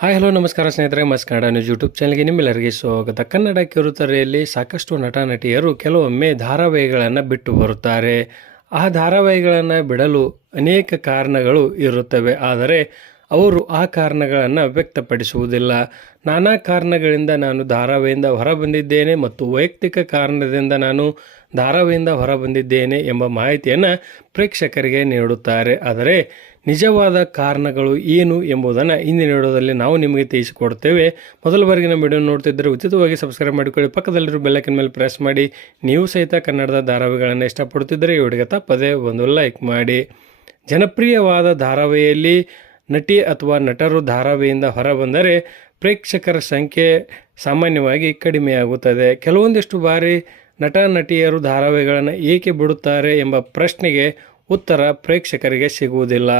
Hi, hello, ನಮಸ್ಕಾರ ಸ್ನೇಹಿತರೆ. ಮಸ್ ಕನ್ನಡ ನ್ಯೂಸ್ ಯೂಟ್ಯೂಬ್ ಚಾನಲ್ಗೆ ನಿಮ್ಮೆಲ್ಲರಿಗೆ ಸ್ವಾಗತ. ಕನ್ನಡ ಕಿರುತೆರೆಯಲ್ಲಿ ಸಾಕಷ್ಟು ನಟ ನಟಿಯರು ಕೆಲವೊಮ್ಮೆ ಧಾರಾವಾಹಿಗಳನ್ನು ಬಿಟ್ಟು ಬರುತ್ತಾರೆ. ಆ ಧಾರಾವಾಹಿಗಳನ್ನು ಬಿಡಲು ಅನೇಕ ಕಾರಣಗಳು ಇರುತ್ತವೆ. ಆದರೆ ಅವರು ಆ ಕಾರಣಗಳನ್ನು ವ್ಯಕ್ತಪಡಿಸುವುದಿಲ್ಲ. ನಾನಾ ಕಾರಣಗಳಿಂದ ನಾನು ಧಾರಾವಿಯಿಂದ ಹೊರಬಂದಿದ್ದೇನೆ ಮತ್ತು ವೈಯಕ್ತಿಕ ಕಾರಣದಿಂದ ನಾನು ಧಾರಾವಿಯಿಂದ ಹೊರಬಂದಿದ್ದೇನೆ ಎಂಬ ಮಾಹಿತಿಯನ್ನು ಪ್ರೇಕ್ಷಕರಿಗೆ ನೀಡುತ್ತಾರೆ. ಆದರೆ ನಿಜವಾದ ಕಾರಣಗಳು ಏನು ಎಂಬುದನ್ನು ಇಂದಿನ ವಿಡಿಯೋದಲ್ಲಿ ನಾವು ನಿಮಗೆ ತಿಳಿಸಿಕೊಡ್ತೇವೆ. ಮೊದಲ ಬಾರಿಗೆ ನಮ್ಮ ವಿಡಿಯೋ ನೋಡ್ತಿದ್ದರೆ ಉಚಿತವಾಗಿ ಸಬ್ಸ್ಕ್ರೈಬ್ ಮಾಡಿಕೊಳ್ಳಿ. ಪಕ್ಕದಲ್ಲಿರೋ ಬೆಲ್ಲಕ್ಕಿನ ಮೇಲೆ ಪ್ರೆಸ್ ಮಾಡಿ. ನೀವು ಸಹಿತ ಕನ್ನಡದ ಧಾರಾವಾಹಿಗಳನ್ನು ಇಷ್ಟಪಡುತ್ತಿದ್ದರೆ ಈ ತಪ್ಪದೆ ಒಂದು ಲೈಕ್ ಮಾಡಿ. ಜನಪ್ರಿಯವಾದ ಧಾರಾವಾಹಿಯಲ್ಲಿ ನಟಿ ಅಥವಾ ನಟರು ಧಾರಾವಿಯಿಂದ ಹೊರಬಂದರೆ ಪ್ರೇಕ್ಷಕರ ಸಂಖ್ಯೆ ಸಾಮಾನ್ಯವಾಗಿ ಕಡಿಮೆಯಾಗುತ್ತದೆ. ಕೆಲವೊಂದಿಷ್ಟು ಬಾರಿ ನಟ, ನಟಿಯರು ಧಾರಾವಾಹಿಗಳನ್ನು ಏಕೆ ಬಿಡುತ್ತಾರೆ ಎಂಬ ಪ್ರಶ್ನೆಗೆ ಉತ್ತರ ಪ್ರೇಕ್ಷಕರಿಗೆ ಸಿಗುವುದಿಲ್ಲ.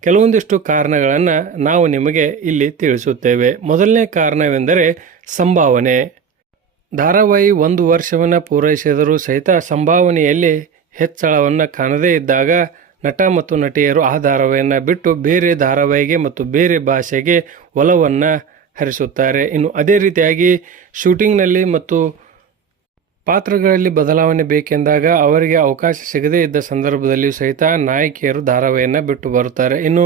ಕೆಲವೊಂದಿಷ್ಟು ಕಾರಣಗಳನ್ನು ನಾವು ನಿಮಗೆ ಇಲ್ಲಿ ತಿಳಿಸುತ್ತೇವೆ. ಮೊದಲನೇ ಕಾರಣವೆಂದರೆ ಸಂಭಾವನೆ. ಧಾರಾವಾಹಿ ಒಂದು ವರ್ಷವನ್ನು ಪೂರೈಸಿದರೂ ಸಹಿತ ಸಂಭಾವನೆಯಲ್ಲಿ ಹೆಚ್ಚಳವನ್ನು ಕಾಣದೇ ಇದ್ದಾಗ ನಟ ಮತ್ತು ನಟಿಯರು ಆ ಧಾರಾವಾಹಿಯನ್ನು ಬಿಟ್ಟು ಬೇರೆ ಧಾರಾವಾಹಿಗೆ ಮತ್ತು ಬೇರೆ ಭಾಷೆಗೆ ಒಲವನ್ನು ಹರಿಸುತ್ತಾರೆ. ಇನ್ನು ಅದೇ ರೀತಿಯಾಗಿ ಶೂಟಿಂಗ್ನಲ್ಲಿ ಮತ್ತು ಪಾತ್ರಗಳಲ್ಲಿ ಬದಲಾವಣೆ ಬೇಕೆಂದಾಗ ಅವರಿಗೆ ಅವಕಾಶ ಸಿಗದೇ ಇದ್ದ ಸಂದರ್ಭದಲ್ಲಿಯೂ ಸಹಿತ ನಾಯಕಿಯರು ಧಾರಾವಾಹಿಯನ್ನು ಬಿಟ್ಟು ಬರುತ್ತಾರೆ. ಇನ್ನು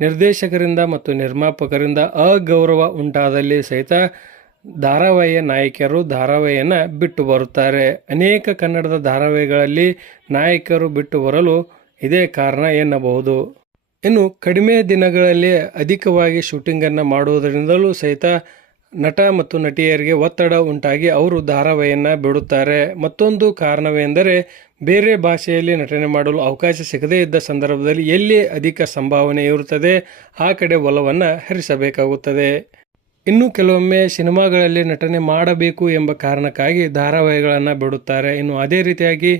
ನಿರ್ದೇಶಕರಿಂದ ಮತ್ತು ನಿರ್ಮಾಪಕರಿಂದ ಅಗೌರವ ಉಂಟಾದಲ್ಲಿ ಸಹಿತ ಧಾರಾವಾಹಿಯ ನಾಯಕಿಯರು ಧಾರಾವಾಹಿಯನ್ನು ಬಿಟ್ಟು ಬರುತ್ತಾರೆ. ಅನೇಕ ಕನ್ನಡದ ಧಾರಾವಾಹಿಗಳಲ್ಲಿ ನಾಯಕರು ಬಿಟ್ಟು ಬರಲು ಇದೇ ಕಾರಣ ಎನ್ನಬಹುದು. ಇನ್ನು ಕಡಿಮೆ ದಿನಗಳಲ್ಲಿ ಅಧಿಕವಾಗಿ ಶೂಟಿಂಗನ್ನು ಮಾಡುವುದರಿಂದಲೂ ಸಹಿತ ನಟ ಮತ್ತು ನಟಿಯರಿಗೆ ಒತ್ತಡ ಉಂಟಾಗಿ ಅವರು ಧಾರಾವಾಹಿಯನ್ನು ಬಿಡುತ್ತಾರೆ. ಮತ್ತೊಂದು ಕಾರಣವೆಂದರೆ ಬೇರೆ ಭಾಷೆಯಲ್ಲಿ ನಟನೆ ಮಾಡಲು ಅವಕಾಶ ಸಿಗದೇ ಇದ್ದ ಸಂದರ್ಭದಲ್ಲಿ ಎಲ್ಲಿ ಅಧಿಕ ಸಂಭಾವನೆ ಇರುತ್ತದೆ, ಆ ಕಡೆ ಒಲವನ್ನು ಹರಿಸಬೇಕಾಗುತ್ತದೆ. ಇನ್ನು ಕೆಲವೊಮ್ಮೆ ಸಿನಿಮಾಗಳಲ್ಲಿ ನಟನೆ ಮಾಡಬೇಕು ಎಂಬ ಕಾರಣಕ್ಕಾಗಿ ಧಾರಾವಾಹಿಗಳನ್ನು ಬಿಡುತ್ತಾರೆ. ಇನ್ನು ಅದೇ ರೀತಿಯಾಗಿ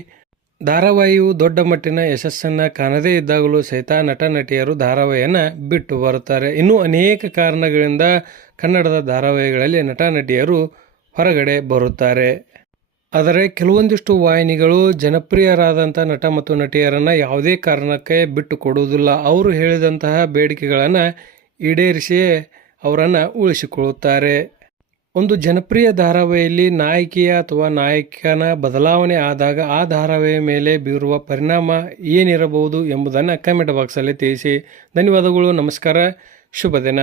ಧಾರಾವಾಹಿಯು ದೊಡ್ಡ ಮಟ್ಟಿನ ಯಶಸ್ಸನ್ನು ಕಾಣದೇ ಇದ್ದಾಗಲೂ ಸಹಿತ ನಟ ನಟಿಯರು ಧಾರಾವಾಹಿಯನ್ನು ಬಿಟ್ಟು ಬರುತ್ತಾರೆ. ಇನ್ನೂ ಅನೇಕ ಕಾರಣಗಳಿಂದ ಕನ್ನಡದ ಧಾರಾವಾಹಿಗಳಲ್ಲಿ ನಟ ನಟಿಯರು ಹೊರಗಡೆ ಬರುತ್ತಾರೆ. ಆದರೆ ಕೆಲವೊಂದಿಷ್ಟು ವಾಹಿನಿಗಳು ಜನಪ್ರಿಯರಾದಂಥ ನಟ ಮತ್ತು ನಟಿಯರನ್ನು ಯಾವುದೇ ಕಾರಣಕ್ಕೆ ಬಿಟ್ಟು ಕೊಡುವುದಿಲ್ಲ. ಅವರು ಹೇಳಿದಂತಹ ಬೇಡಿಕೆಗಳನ್ನು ಈಡೇರಿಸಿಯೇ ಅವರನ್ನು ಉಳಿಸಿಕೊಳ್ಳುತ್ತಾರೆ. ಒಂದು ಜನಪ್ರಿಯ ಧಾರಾವಾಹಿಯಲ್ಲಿ ನಾಯಕಿಯ ಅಥವಾ ನಾಯಕನ ಬದಲಾವಣೆ ಆದಾಗ ಆ ಧಾರಾವಾಹಿಯ ಮೇಲೆ ಬೀರುವ ಪರಿಣಾಮ ಏನಿರಬಹುದು ಎಂಬುದನ್ನು ಕಮೆಂಟ್ ಬಾಕ್ಸಲ್ಲಿ ತಿಳಿಸಿ. ಧನ್ಯವಾದಗಳು, ನಮಸ್ಕಾರ, ಶುಭ ದಿನ.